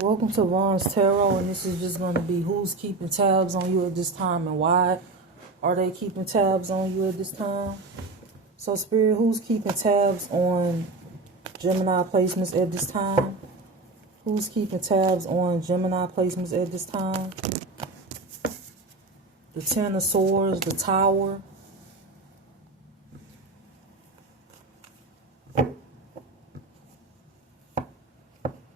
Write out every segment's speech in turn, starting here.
Welcome to Ron's Tarot, and this is just going to be who's keeping tabs on you at this time and why are they keeping tabs on you at this time. So, Spirit, who's keeping tabs on Gemini placements at this time? Who's keeping tabs on Gemini placements at this time? The Ten of Swords, the Tower.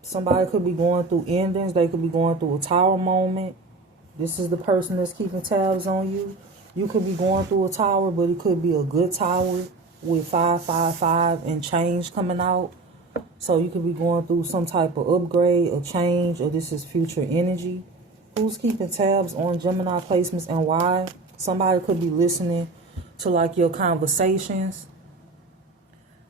Somebody could be going through endings. They could be going through a tower moment. This is the person that's keeping tabs on you. You could be going through a tower, but it could be a good tower with 555 and change coming out. So you could be going through some type of upgrade or change, or this is future energy. Who's keeping tabs on Gemini placements and why? Somebody could be listening to like your conversations.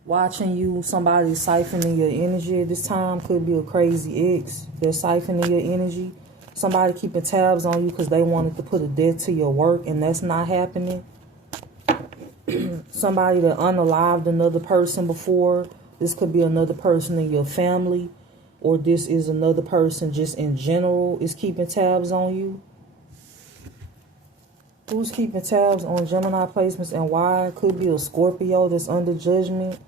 Watching you, somebody siphoning your energy at this time. Could be a crazy ex. They're siphoning your energy. Somebody keeping tabs on you because they wanted to put a death to your work and that's not happening. Somebody that unalived another person before. This could be another person in your family, or this is another person just in general is keeping tabs on you. Who's keeping tabs on Gemini placements and why? Could be a Scorpio that's under judgment.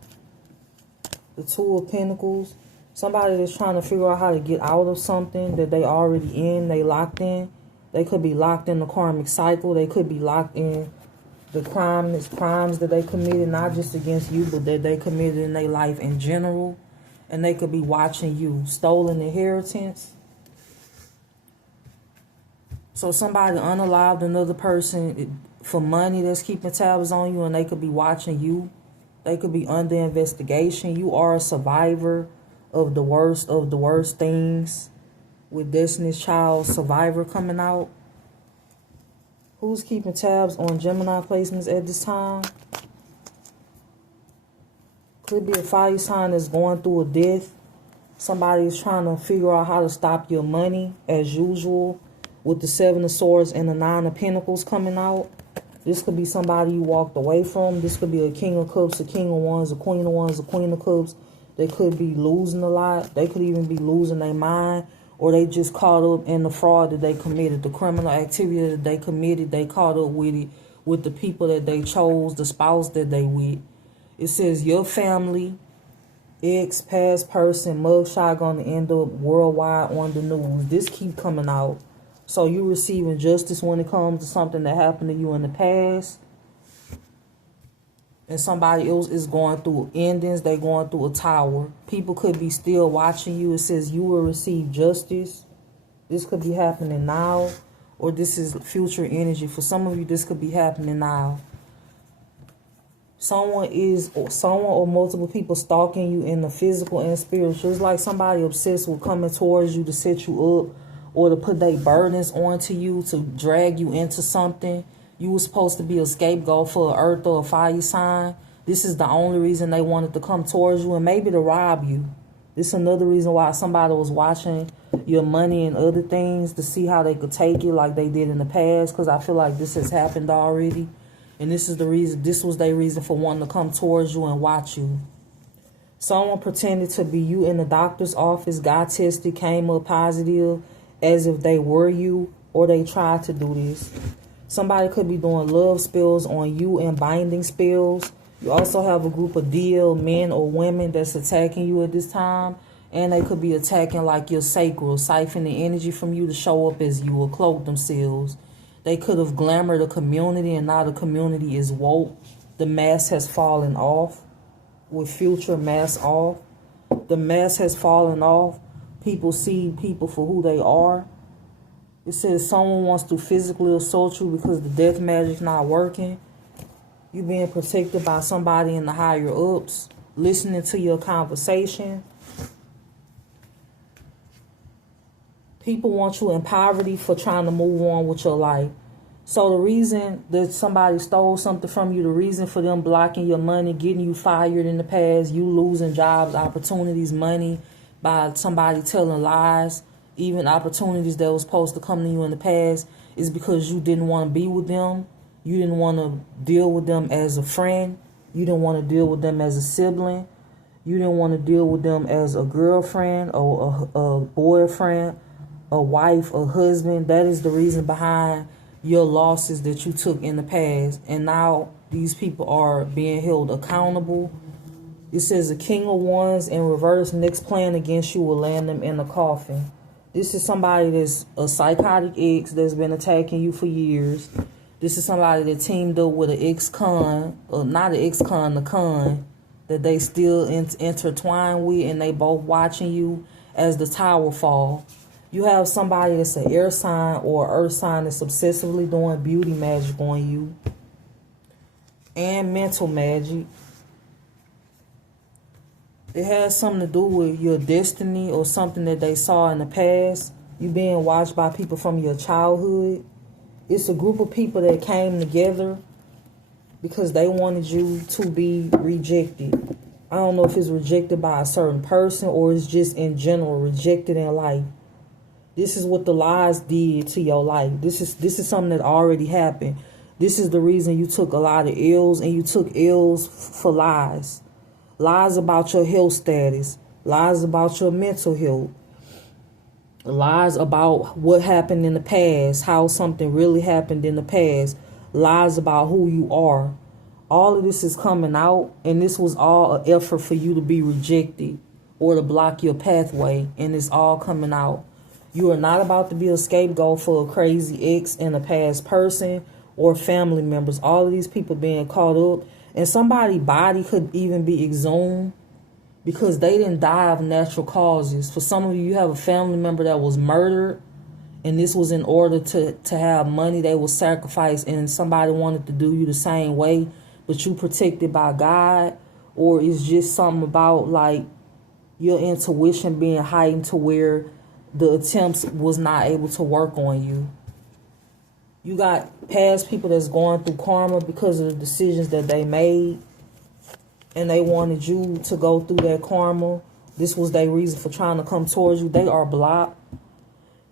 The Two of Pentacles. Somebody that's trying to figure out how to get out of something that they already in, they locked in. They could be locked in the karmic cycle. They could be locked in the crimes that they committed, not just against you, but that they committed in their life in general. And they could be watching you. Stolen inheritance. So somebody unalived another person for money that's keeping tabs on you, and they could be watching you. They could be under investigation. You are a survivor of the worst things. With Destiny's Child Survivor coming out. Who's keeping tabs on Gemini placements at this time? Could be a fire sign that's going through a death. Somebody is trying to figure out how to stop your money as usual. With the Seven of Swords and the Nine of Pentacles coming out. This could be somebody you walked away from. This could be a King of Cups, a King of Wands, a Queen of Wands, a Queen of Cups. They could be losing a lot. They could even be losing their mind. Or they just caught up in the fraud that they committed. The criminal activity that they committed. They caught up with it. With the people that they chose. The spouse that they with. It says your family, ex, past person, mugshot going to end up worldwide on the news. This keep coming out. So you receiving justice when it comes to something that happened to you in the past. And somebody else is going through endings. They going through a tower. People could be still watching you. It says you will receive justice. This could be happening now. Or this is future energy. For some of you, this could be happening now. Someone or multiple people stalking you in the physical and spiritual. It's like somebody obsessed with coming towards you to set you up. Or to put their burdens onto you, to drag you into something. You were supposed to be a scapegoat for an earth or a fire sign. This is the only reason they wanted to come towards you, and maybe to rob you. This is another reason why somebody was watching your money and other things to see how they could take it like they did in the past, because I feel like this has happened already. And this is the reason, this was their reason for wanting to come towards you and watch you. Someone pretended to be you in the doctor's office, got tested, came up positive, as if they were you, or they tried to do this. Somebody could be doing love spells on you and binding spells. You also have a group of DL men or women that's attacking you at this time. And they could be attacking like your sacral, siphoning energy from you to show up as you or cloak themselves. They could have glamored a community, and now the community is woke. The mask has fallen off. With future mask off. The mask has fallen off. People see people for who they are. It says someone wants to physically assault you because the death magic's not working. You being protected by somebody in the higher ups. Listening to your conversation. People want you in poverty for trying to move on with your life. So the reason that somebody stole something from you, the reason for them blocking your money, getting you fired in the past, you losing jobs, opportunities, money, by somebody telling lies, even opportunities that was supposed to come to you in the past, is because you didn't want to be with them. You didn't want to deal with them as a friend. You didn't want to deal with them as a sibling. You didn't want to deal with them as a girlfriend or a boyfriend, a wife, a husband. That is the reason behind your losses that you took in the past. And now these people are being held accountable. It says the King of Wands in reverse. Next plan against you will land them in the coffin. This is somebody that's a psychotic ex that's been attacking you for years. This is somebody that teamed up with an ex-con, or not an ex-con, the con, that they still intertwine with, and they both watching you as the tower fall. You have somebody that's an air sign or earth sign that's obsessively doing beauty magic on you and mental magic. It has something to do with your destiny or something that they saw in the past. You being watched by people from your childhood. It's a group of people that came together because they wanted you to be rejected. I don't know if it's rejected by a certain person or it's just in general rejected in life. This is what the lies did to your life. This is something that already happened. This is the reason you took a lot of L's, and you took L's for lies. Lies about your health status. Lies about your mental health. Lies about what happened in the past, how something really happened in the past. Lies about who you are. All of this is coming out, and this was all an effort for you to be rejected or to block your pathway, and it's all coming out. You are not about to be a scapegoat for a crazy ex and a past person or family members. All of these people being caught up, and somebody's body could even be exhumed because they didn't die of natural causes. For some of you, you have a family member that was murdered, and this was in order to have money. They was sacrificed, and somebody wanted to do you the same way, but you protected by God, or it's just something about like your intuition being heightened to where the attempts was not able to work on you. You got past people that's going through karma because of the decisions that they made, and they wanted you to go through that karma. This was their reason for trying to come towards you. They are blocked.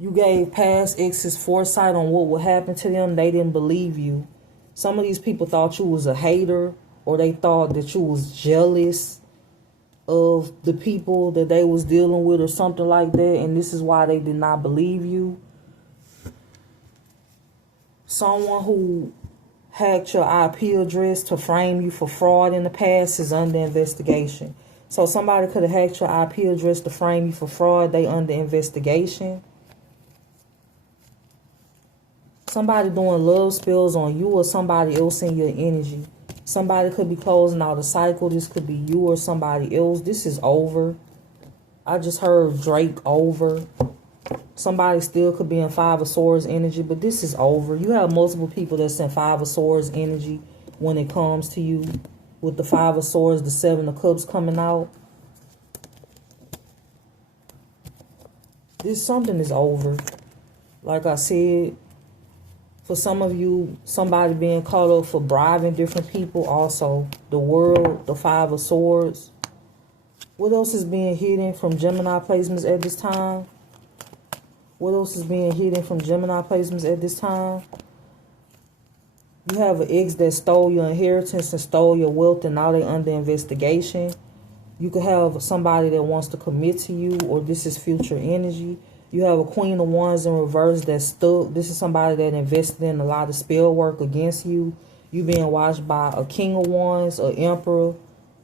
You gave past exes foresight on what would happen to them. They didn't believe you. Some of these people thought you was a hater, or they thought that you was jealous of the people that they was dealing with or something like that, and this is why they did not believe you. Someone who hacked your IP address to frame you for fraud in the past is under investigation. So somebody could have hacked your IP address to frame you for fraud. They under investigation. Somebody doing love spells on you or somebody else in your energy. Somebody could be closing out a cycle. This could be you or somebody else. This is over. I just heard Drake over. Somebody still could be in Five of Swords energy, but this is over. You have multiple people that's in Five of Swords energy when it comes to you. With the Five of Swords, the Seven of Cups coming out. This something is over. Like I said, for some of you, somebody being caught up for bribing different people. Also, the World, the Five of Swords. What else is being hidden from Gemini placements at this time? What else is being hidden from Gemini placements at this time? You have an ex that stole your inheritance and stole your wealth, and now they're under investigation. You could have somebody that wants to commit to you, or this is future energy. You have a Queen of Wands in reverse that's stuck. This is somebody that invested in a lot of spell work against you. You being watched by a King of Wands, an Emperor,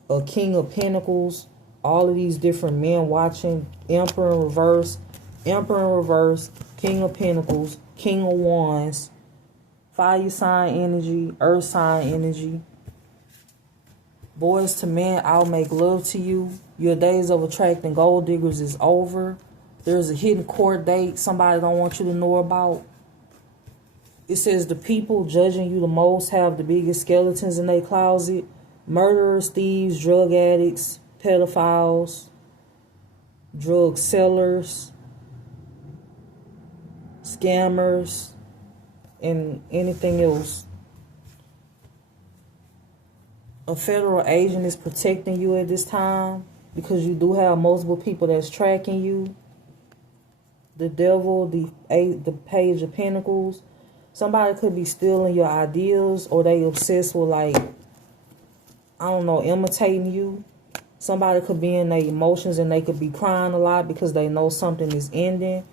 a King of Pentacles. All of these different men watching. Emperor in reverse, King of Pentacles, King of Wands, fire sign energy, earth sign energy. Boys to men, I'll make love to you. Your days of attracting gold diggers is over. There's a hidden court date somebody don't want you to know about. It says the people judging you the most have the biggest skeletons in their closet. Murderers, thieves, drug addicts, pedophiles, drug sellers, scammers, and anything else. A federal agent is protecting you at this time because you do have multiple people that's tracking you. The Devil, the Page of Pentacles. Somebody could be stealing your ideas, or they obsessed with, like, I don't know, imitating you. Somebody could be in their emotions and they could be crying a lot because they know something is ending.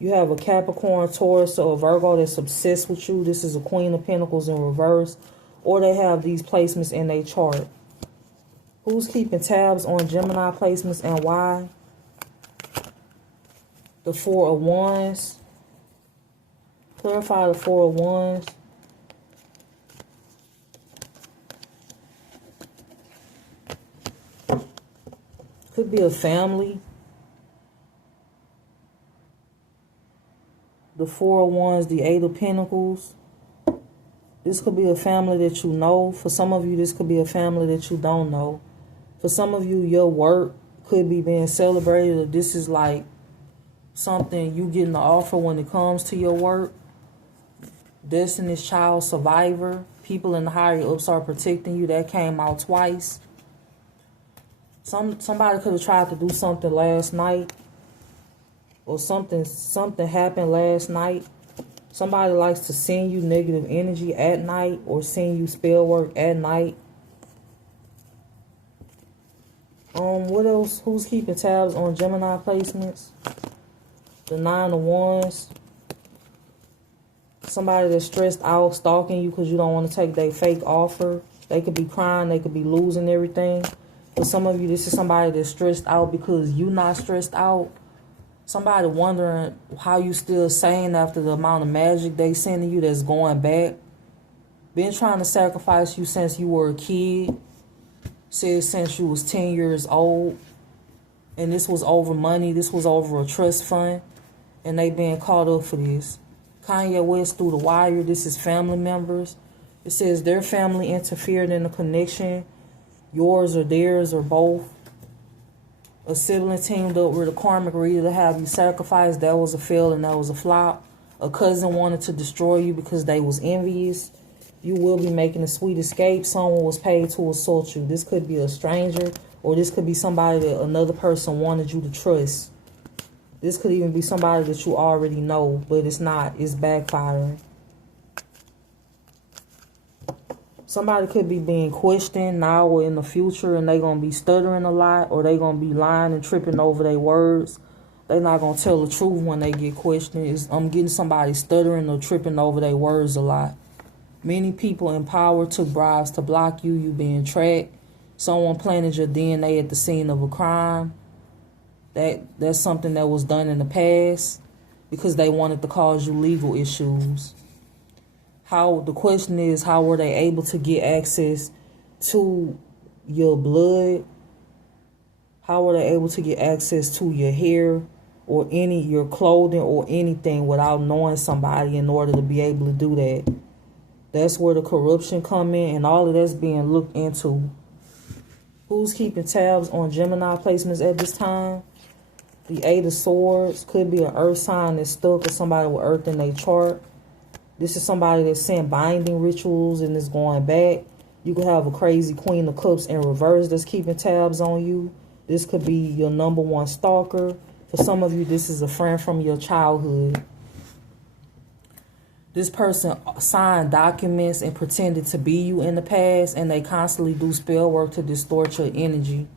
You have a Capricorn, Taurus, or a Virgo that's obsessed with you. This is a Queen of Pentacles in reverse. Or they have these placements in their chart. Who's keeping tabs on Gemini placements and why? The Four of Wands. Clarify the Four of Wands. Could be a family. The Four of Wands, the Eight of Pentacles. This could be a family that you know. For some of you, this could be a family that you don't know. For some of you, your work could be being celebrated. Or this is like something you getting the offer when it comes to your work. Destiny's Child, survivor. People in the higher ups are protecting you. That came out twice. Somebody could have tried to do something last night. Or something happened last night. Somebody likes to send you negative energy at night or send you spell work at night. What else? Who's keeping tabs on Gemini placements? The Nine of Wands. Somebody that's stressed out, stalking you because you don't want to take their fake offer. They could be crying. They could be losing everything. For some of you, this is somebody that's stressed out because you're not stressed out. Somebody wondering how you still sane after the amount of magic they sending you that's going back. Been trying to sacrifice you since you were a kid. Said since you was 10 years old. And this was over money. This was over a trust fund. And they been caught up for this. Kanye West through the wire. This is family members. It says their family interfered in the connection. Yours or theirs or both. A sibling teamed up with a karmic reader to have you sacrifice. That was a fail and that was a flop. A cousin wanted to destroy you because they was envious. You will be making a sweet escape. Someone was paid to assault you. This could be a stranger or this could be somebody that another person wanted you to trust. This could even be somebody that you already know, but it's not. It's backfiring. Somebody could be being questioned now or in the future and they're going to be stuttering a lot or they're going to be lying and tripping over their words. They're not going to tell the truth when they get questioned. I'm getting somebody stuttering or tripping over their words a lot. Many people in power took bribes to block you. You being tracked. Someone planted your DNA at the scene of a crime. That's something that was done in the past because they wanted to cause you legal issues. The question is, how were they able to get access to your blood? How were they able to get access to your hair or your clothing or anything without knowing somebody in order to be able to do that? That's where the corruption come in and all of that's being looked into. Who's keeping tabs on Gemini placements at this time? The Eight of Swords could be an earth sign that's stuck or somebody with earth in their chart. This is somebody that's saying binding rituals and is going back. You could have a crazy Queen of Cups in reverse that's keeping tabs on you. This could be your number one stalker. For some of you, this is a friend from your childhood. This person signed documents and pretended to be you in the past, and they constantly do spell work to distort your energy.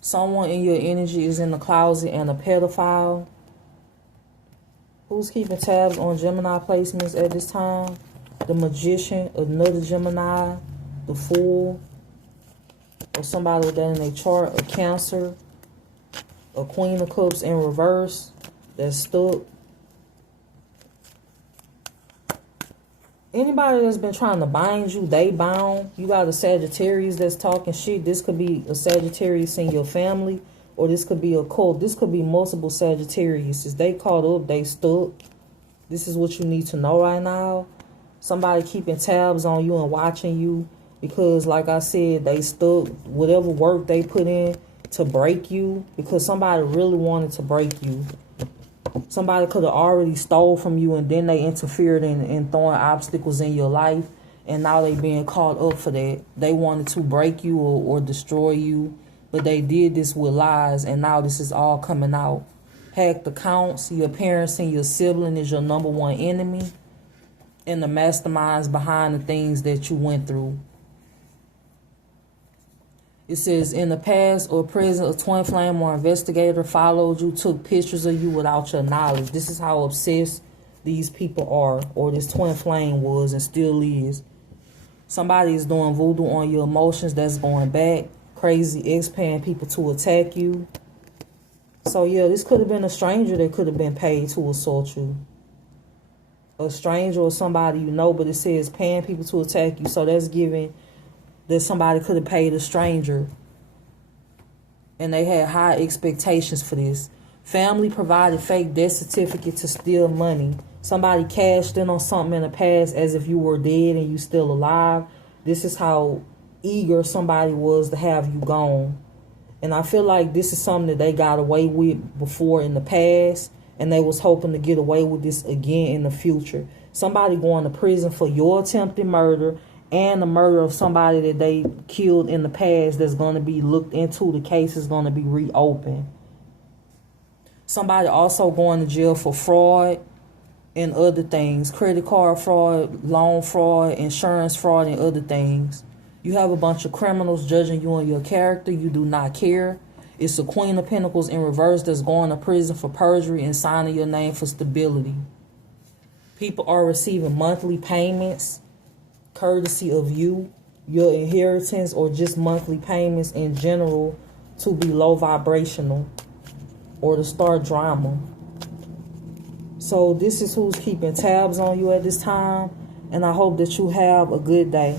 Someone in your energy is in the closet and a pedophile. Who's keeping tabs on Gemini placements at this time? The Magician, another Gemini, the Fool, or somebody with that in their chart, a Cancer, a Queen of Cups in reverse that's stuck. Anybody that's been trying to bind you, they bound. You got a Sagittarius that's talking shit. This could be a Sagittarius in your family. Or this could be a cult. This could be multiple Sagittarius. They caught up, they stuck. This is what you need to know right now. Somebody keeping tabs on you and watching you. Because like I said, they stuck. Whatever work they put in to break you. Because somebody really wanted to break you. Somebody could have already stole from you and then they interfered in throwing obstacles in your life. And now they being caught up for that. They wanted to break you or destroy you. But they did this with lies, and now this is all coming out. Hacked accounts, your parents and your sibling is your number one enemy. And the masterminds behind the things that you went through. It says, in the past or present, a twin flame or investigator followed you, took pictures of you without your knowledge. This is how obsessed these people are, or this twin flame was and still is. Somebody is doing voodoo on your emotions that's going back. Crazy ex paying people to attack you. So yeah, this could have been a stranger that could have been paid to assault you. A stranger or somebody you know, but it says paying people to attack you. So that's giving that somebody could have paid a stranger. And they had high expectations for this. Family provided fake death certificate to steal money. Somebody cashed in on something in the past as if you were dead and you still alive. This is how eager somebody was to have you gone. And I feel like this is something that they got away with before in the past, and they was hoping to get away with this again in the future. Somebody going to prison for your attempted murder and the murder of somebody that they killed in the past that's going to be looked into. The case is going to be reopened. Somebody also going to jail for fraud and other things. Credit card fraud, loan fraud, insurance fraud, and other things. You have a bunch of criminals judging you on your character. You do not care. It's the Queen of Pentacles in reverse that's going to prison for perjury and signing your name for stability. People are receiving monthly payments courtesy of you, your inheritance, or just monthly payments in general to be low vibrational or to start drama. So this is who's keeping tabs on you at this time, and I hope that you have a good day.